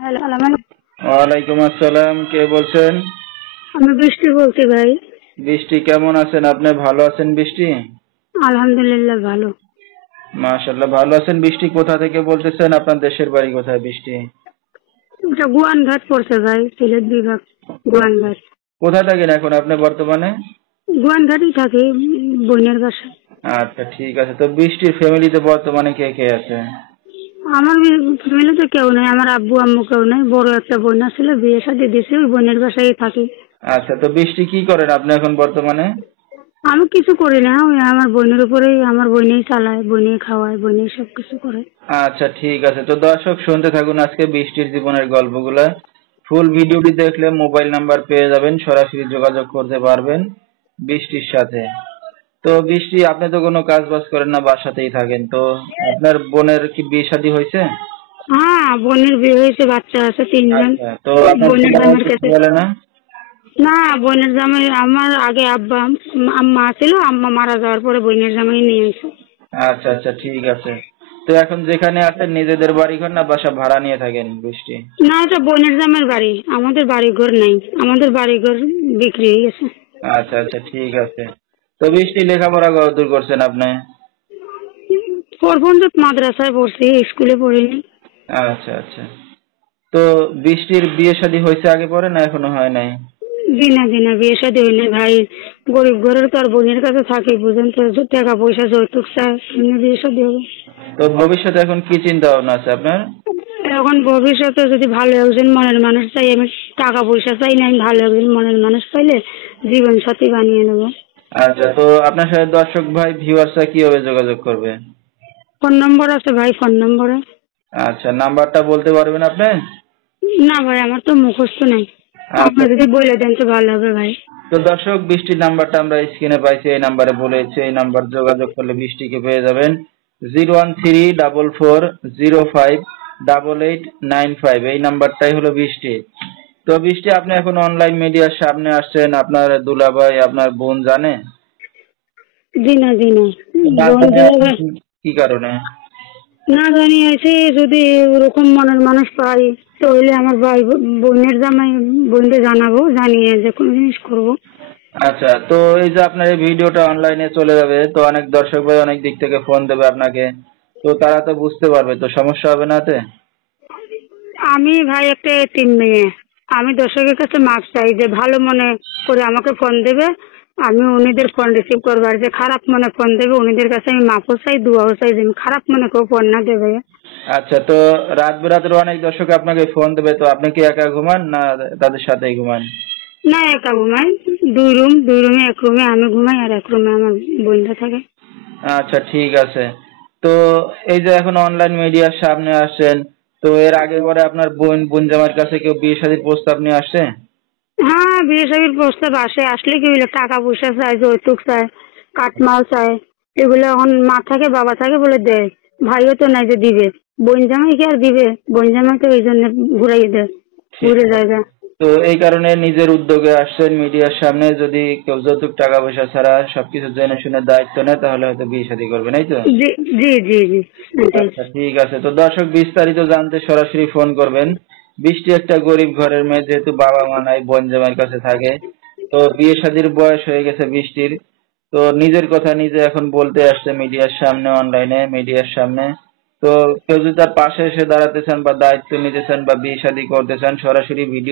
Hello, সালাম। ওয়ালাইকুম আসসালাম। কে বলছেন? আমি বৃষ্টি বলছি ভাই। বৃষ্টি, কেমন আছেন আপনি? ভালো আছেন বৃষ্টি? আলহামদুলিল্লাহ ভালো। মাশাআল্লাহ, ভালো আছেন বৃষ্টি। কোথা থেকে বলতেছেন? আপনার দেশের বাড়ি কোথায় বৃষ্টি? এটা গোয়ানঘাট পড়ছে ভাই, সিলেট বিভাগ। গোয়ানঘাট। কোথায় থাকেন এখন আপনি বর্তমানে? গোয়ানঘাটই থাকি, বোনের বাসায়। আচ্ছা, ঠিক আছে। তো বৃষ্টির ফ্যামিলিতে বর্তমানে কে কে আছে? আমার ফ্যামিলিতে কেউ নেই, আমার আব্বু আম্মু কেউ নেই। বড় একটা বোন ছিল, বিয়ে শাদী দিয়েছে, ওই বোনের বাসায় থাকি। আচ্ছা, তো বৃষ্টি কি করেন আপনি এখন বর্তমানে? আমি কিছু করি না, ওই আমার বোনের উপরেই, আমার বোনেই চালায়, বোনেই খাওয়ায়, বোনেই সবকিছু করে। আচ্ছা, ঠিক আছে। তো দর্শক শুনতে থাকুন আজকে বৃষ্টির জীবনের গল্পগুলা। ফুল ভিডিওটি দেখলে মোবাইল নাম্বার পেয়ে যাবেন, সরাসরি যোগাযোগ করতে পারবেন বৃষ্টির সাথে। তো বৃষ্টি, আপনি তো কোনো কাজ বাজ করেন না, বাসাতেই থাকেন। তো আপনার বোনের কি বিয়ে শাদী হয়েছে? হ্যাঁ, বোনের বিয়ে হয়েছে, বাচ্চা আছে 3 জন। আচ্ছা, তো ওই আপনার বোনের ছেলে জামার কিছু কাছে। বলে না? না, বোনের জামাই আমার আগে আম্মা ছিল, আম্মা মারা যাওয়ার পরে বোনের জামাই নিয়ে এসে। আচ্ছা আচ্ছা, ঠিক আছে। তো এখন যেখানে আছেন নিজেদের বাড়ি ঘর না বাসা ভাড়া নিয়ে থাকেন বৃষ্টি? না, এটা বোনের জামাইয়ের বাড়ি, আমাদের বাড়ি ঘর নাই, আমাদের বাড়ি ঘর বিক্রি হয়ে গেছে। আচ্ছা আচ্ছা, ঠিক আছে। তো বৃষ্টি, লেখাপড়া কতদূর করছেন আপনি? পর্যন্ত মাদ্রাসায় পড়ছি, স্কুলে পড়িনি। আচ্ছা আচ্ছা। তো বৃষ্টির বিয়ে শাদী হয়েছে আগে পরে না এখনো হয় নাই? দিনা দিনা বিয়ে শাদী হইলে ভাই, গরিব ঘরের তো আর বোনের কাছে থাকে, বুঝেন তো, টাকা পয়সা যৌতুক চায়, এমনি বিয়ে শাদী হবে। তো ভবিষ্যতে এখন কি চিন্তা ভাবনা আছে আপনার? এখন ভবিষ্যতে যদি ভালো একজন মনের মানুষ চাই, আমি টাকা পয়সা চাই না, আমি ভালো একজন মনের মানুষ পাইলে জীবন সাথী বানিয়ে নেবো। আচ্ছা, তো আপনার সাথে দর্শক ভাই ভিউয়ার্সরা কিভাবে যোগাযোগ করবে? ফোন নম্বর আছে ভাই, ফোন নম্বরে। আচ্ছা, নাম্বারটা বলতে পারবেন আপনি? না ভাই, আমার তো মুখস্থ নাই, আপনি আচ্ছা, যদি বলে দেন তো ভালো হবে ভাই। তো দর্শক, বৃষ্টির নাম্বারটা আমরা স্ক্রিনে পাইছি, এই নাম্বারে বলেছে, এই নাম্বার যোগাযোগ করলে বৃষ্টিকে পেয়ে যাবেন। 01344058895, এই নাম্বারটাই হলো বৃষ্টি। তো বৃষ্টি, আপনি এখন অনলাইন মিডিয়ার সামনে আসছেন, আপনার দুলাভাই আপনার বোন জানে? জি না, জি না। না বোন জানে দিলে আপনি ভাই, কি কারণে? না জানিয়েছে, যদি ওরকম মনের মানুষ পাই তাহলে আমার ভাই বোনের জামাই বোনকে জানাবো, জানিয়ে যে কোনো জিনিস করবো। আচ্ছা, তো এই যে আপনার এই ভিডিওটা অনলাইনে চলে যাবে, তো অনেক দর্শক ভাই অনেক দিক থেকে ফোন দেবে আপনাকে, তো তারা তো বুঝতে পারবে, তো সমস্যা হবে না এতে? আমি ভাই একটা এতিম মেয়ে, আমি দর্শকের কাছে মাপ চাই যে ভালো মনে করে আমাকে ফোন দেবে, আমি উনিদের ফোন রিসিভ করবো। আর যে খারাপ মনে ফোন দেবে, উনিদের কাছে আমি মাপও চাই, দুয়াও চাই, যে খারাপ মনে কেউ ফোন না দেবে। আচ্ছা, তো রাত বেরাতের অনেক দর্শক আপনাকে ফোন দেবে, তো আপনি কি একা ঘুমান না তাদের সাথেই ঘুমান? না, একা ঘুমাই। 2 রুম, 2 রুমে, এক রুমে আমি ঘুমাই আর এক রুমে আমার বোনরা থাকে। আচ্ছা, ঠিক আছে। তো এই যে এখন অনলাইন মিডিয়ার সামনে আসছেন, তো এর আগে পরে আপনার বোন জামাইয়ের কাছে কেউ বিয়ে শাদীর প্রস্তাব নিয়ে আসছে? হ্যাঁ, বিয়ে শাদীর প্রস্তাব আসে, আসলে কি হইলো, টাকা পয়সা চায়, যৌতুক চায়, কাটমাল চায়। এগুলো এখন মা থাকে বাবা থাকে বলে দেয়, ভাইও তো নাই যে দিবে। বোন জামাই কি আর দিবে? বোন জামাই তো এই জন্য ঘুরাই দেয়, ঠিক ঘুরে আছে। জায়গা। তো এই কারণে নিজের উদ্যোগে আসছেন মিডিয়ার সামনে, যদি কেউ যৌতুক টাকা পয়সা ছাড়া সবকিছু জেনে শুনে দায়িত্ব নেয় তাহলে হয়তো বিয়ে শাদী করবেন, এই তো? জি জি জি জি, এটাই। আচ্ছা, ঠিক আছে। তো দর্শক, বিস্তারিত জানতে সরাসরি ফোন করবেন। বৃষ্টি একটা গরিব ঘরের মেয়ে, যেহেতু বাবা মা নাই, বোন জামাইয়ের কাছে থাকে। তো বিয়ে শাদীর বয়স হয়ে গেছে বৃষ্টির। তো নিজের কথা নিজে এখন বলতে আসছে মিডিয়ার সামনে, অনলাইনে মিডিয়ার সামনে। তো কেউ যদি তার পাশে এসে দাঁড়াতে চান বা দায়িত্ব নিতে চান বা বিয়ে শাদী করতে চান, সরাসরি ভিডিও